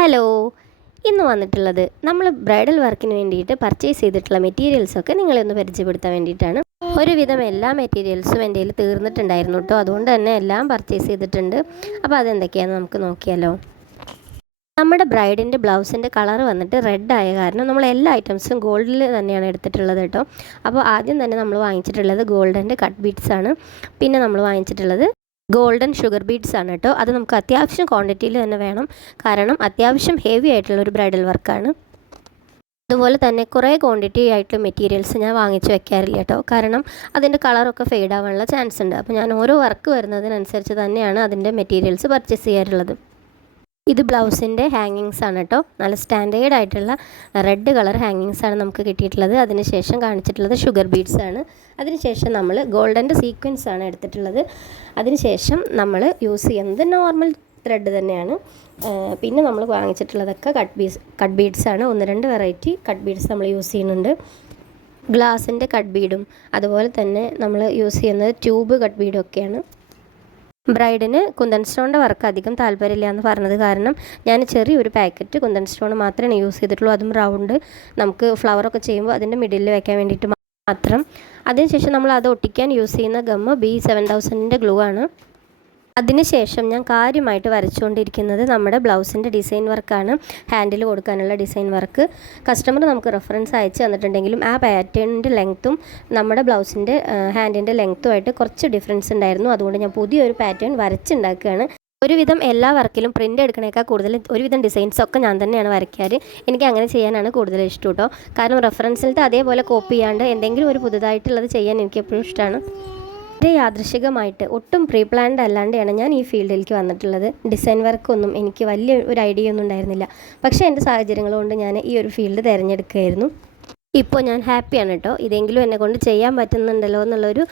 Hello, ഇന്ന് വന്നിട്ടുള്ളത് നമ്മൾ ബ്രൈഡൽ വർക്കിന് വേണ്ടിയിട്ട് പർച്ചേസ് ചെയ്തിട്ടുള്ള മെറ്റീരിയൽസൊക്കെ നിങ്ങളെ ഒന്ന് പരിചയപ്പെടുത്താൻ വേണ്ടിയിട്ടാണ്. ഒരുവിധം എല്ലാ മെറ്റീരിയൽസും എൻ്റെ കയ്യിൽ തീർന്നിട്ടുണ്ടായിരുന്നു കേട്ടോ. അതുകൊണ്ട് തന്നെ എല്ലാം പർച്ചേസ് ചെയ്തിട്ടുണ്ട്. അപ്പോൾ അതെന്തൊക്കെയാണെന്ന് നമുക്ക് നോക്കിയാലോ. നമ്മുടെ ബ്രൈഡിൻ്റെ ബ്ലൗസിൻ്റെ കളർ വന്നിട്ട് റെഡ് ആയ കാരണം നമ്മൾ എല്ലാ ഐറ്റംസും ഗോൾഡിൽ തന്നെയാണ് എടുത്തിട്ടുള്ളത് കേട്ടോ. അപ്പോൾ ആദ്യം തന്നെ നമ്മൾ വാങ്ങിച്ചിട്ടുള്ളത് ഗോൾഡിൻ്റെ കട്ട് ബീഡ്സ് ആണ്. പിന്നെ നമ്മൾ വാങ്ങിച്ചിട്ടുള്ളത് ഗോൾഡൻ ഷുഗർ ബീഡ്സ് ആണ് കേട്ടോ. അത് നമുക്ക് അത്യാവശ്യം ക്വാണ്ടിറ്റിയിൽ തന്നെ വേണം, കാരണം അത്യാവശ്യം ഹെവി ആയിട്ടുള്ള ഒരു ബ്രൈഡൽ വർക്കാണ്. അതുപോലെ തന്നെ കുറേ ക്വാണ്ടിറ്റി ആയിട്ടുള്ള മെറ്റീരിയൽസ് ഞാൻ വാങ്ങിച്ച് വെക്കാറില്ല കേട്ടോ, കാരണം അതിൻ്റെ കളറൊക്കെ ഫെയ്ഡ് ആവാനുള്ള ചാൻസ് ഉണ്ട്. അപ്പോൾ ഞാൻ ഓരോ വർക്ക് വരുന്നതിനനുസരിച്ച് തന്നെയാണ് അതിൻ്റെ മെറ്റീരിയൽസ് പർച്ചേസ് ചെയ്യാറുള്ളത്. ഇത് ബ്ലൗസിൻ്റെ ഹാങ്ങിങ്സ് ആണ് കേട്ടോ. നല്ല സ്റ്റാൻഡേർഡ് ആയിട്ടുള്ള റെഡ് കളർ ഹാങ്ങിങ്സ് ആണ് നമുക്ക് കിട്ടിയിട്ടുള്ളത്. അതിനുശേഷം കാണിച്ചിട്ടുള്ളത് ഷുഗർ ബീഡ്സ് ആണ്. അതിനുശേഷം നമ്മൾ ഗോൾഡൻ്റെ സീക്വൻസ് ആണ് എടുത്തിട്ടുള്ളത്. അതിനുശേഷം നമ്മൾ യൂസ് ചെയ്യുന്നത് നോർമൽ ത്രെഡ് തന്നെയാണ്. പിന്നെ നമ്മൾ വാങ്ങിച്ചിട്ടുള്ളതൊക്കെ കട്ട് ബീഡ്സ് ആണ്. 1-2 വെറൈറ്റി കട്ട് ബീഡ്സ് നമ്മൾ യൂസ് ചെയ്യുന്നുണ്ട്. ഗ്ലാസിൻ്റെ കട്ട് ബീഡും അതുപോലെ തന്നെ നമ്മൾ യൂസ് ചെയ്യുന്നത് ട്യൂബ് കട്ട് ബീഡും ഒക്കെയാണ്. ബ്രൈഡിന് കുന്തൻ സ്റ്റോണിൻ്റെ വർക്ക് അധികം താല്പര്യമില്ല എന്ന് പറഞ്ഞത് കാരണം ഞാൻ ചെറിയൊരു പാക്കറ്റ് കുന്തൻ സ്റ്റോൺ മാത്രമേ യൂസ് ചെയ്തിട്ടുള്ളൂ. അതും റൗണ്ട്, നമുക്ക് ഫ്ലവറൊക്കെ ചെയ്യുമ്പോൾ അതിൻ്റെ മിഡിലിൽ വെക്കാൻ വേണ്ടിയിട്ട് മാത്രം. അതിനുശേഷം നമ്മൾ അത് ഒട്ടിക്കാൻ യൂസ് ചെയ്യുന്ന ഗമ്മ് B7000ൻ്റെ ഗ്ലൂ ആണ്. അതിനുശേഷം ഞാൻ കാര്യമായിട്ട് വരച്ചുകൊണ്ടിരിക്കുന്നത് നമ്മുടെ ബ്ലൗസിൻ്റെ ഡിസൈൻ വർക്കാണ്. ഹാൻഡിൽ കൊടുക്കാനുള്ള ഡിസൈൻ വർക്ക്. കസ്റ്റമർ നമുക്ക് റെഫറൻസ് അയച്ച് തന്നിട്ടുണ്ടെങ്കിലും ആ പാറ്റേണിൻ്റെ ലെങ്ത്തും നമ്മുടെ ബ്ലൗസിൻ്റെ ഹാൻഡിൻ്റെ ലെങ്ത്തുമായിട്ട് കുറച്ച് ഡിഫറൻസ് ഉണ്ടായിരുന്നു. അതുകൊണ്ട് ഞാൻ പുതിയൊരു പാറ്റേൺ വരച്ചുണ്ടാക്കുകയാണ്. ഒരുവിധം എല്ലാ വർക്കിലും പ്രിൻ്റ് എടുക്കണേക്കാൾ കൂടുതൽ ഒരുവിധം ഡിസൈൻസൊക്കെ ഞാൻ തന്നെയാണ് വരയ്ക്കാറ്. എനിക്ക് അങ്ങനെ ചെയ്യാനാണ് കൂടുതൽ ഇഷ്ടം കേട്ടോ. കാരണം റെഫറൻസിലത്തെ അതേപോലെ കോപ്പി ചെയ്യാണ്ട് എന്തെങ്കിലും ഒരു പുതുതായിട്ടുള്ളത് ചെയ്യാൻ എനിക്ക് എപ്പോഴും ഇഷ്ടമാണ്. വളരെ യാദൃശികമായിട്ട് ഒട്ടും പ്രീ പ്ലാൻഡ് അല്ലാണ്ടാണ് ഞാൻ ഈ ഫീൽഡിലേക്ക് വന്നിട്ടുള്ളത്. ഡിസൈൻ വർക്കൊന്നും എനിക്ക് വലിയ ഒരു ഐഡിയ ഒന്നും ഉണ്ടായിരുന്നില്ല. പക്ഷേ എൻ്റെ സാഹചര്യങ്ങൾ കൊണ്ട് ഞാൻ ഈ ഒരു ഫീൽഡ് തിരഞ്ഞെടുക്കുകയായിരുന്നു. ഇപ്പോൾ ഞാൻ ഹാപ്പിയാണ് കേട്ടോ. ഇതെങ്കിലും എന്നെ കൊണ്ട് ചെയ്യാൻ പറ്റുന്നുണ്ടല്ലോ എന്നുള്ളൊരു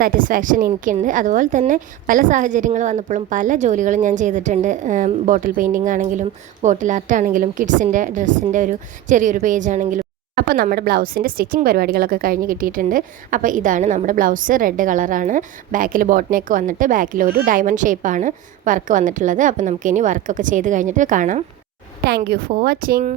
സാറ്റിസ്ഫാക്ഷൻ എനിക്കുണ്ട്. അതുപോലെ തന്നെ പല സാഹചര്യങ്ങൾ വന്നപ്പോഴും പല ജോലികളും ഞാൻ ചെയ്തിട്ടുണ്ട്. ബോട്ടിൽ പെയിൻറ്റിങ് ആണെങ്കിലും ബോട്ടിൽ ആർട്ട് ആണെങ്കിലും കിഡ്സിൻ്റെ ഡ്രസ്സിൻ്റെ ഒരു ചെറിയൊരു പേജ് ആണെങ്കിലും. അപ്പോൾ നമ്മുടെ ബ്ലൗസിൻ്റെ സ്റ്റിച്ചിങ് പരിപാടികളൊക്കെ കഴിഞ്ഞ് കിട്ടിയിട്ടുണ്ട്. അപ്പോൾ ഇതാണ് നമ്മുടെ ബ്ലൗസ്. റെഡ് കളറാണ്. ബാക്കിൽ ബോട്ടിനൊക്കെ വന്നിട്ട് ബാക്കിൽ ഒരു ഡയമണ്ട് ഷേപ്പാണ് വർക്ക് വന്നിട്ടുള്ളത്. അപ്പോൾ നമുക്കിനി വർക്കൊക്കെ ചെയ്ത് കഴിഞ്ഞിട്ട് കാണാം. Thank you for watching.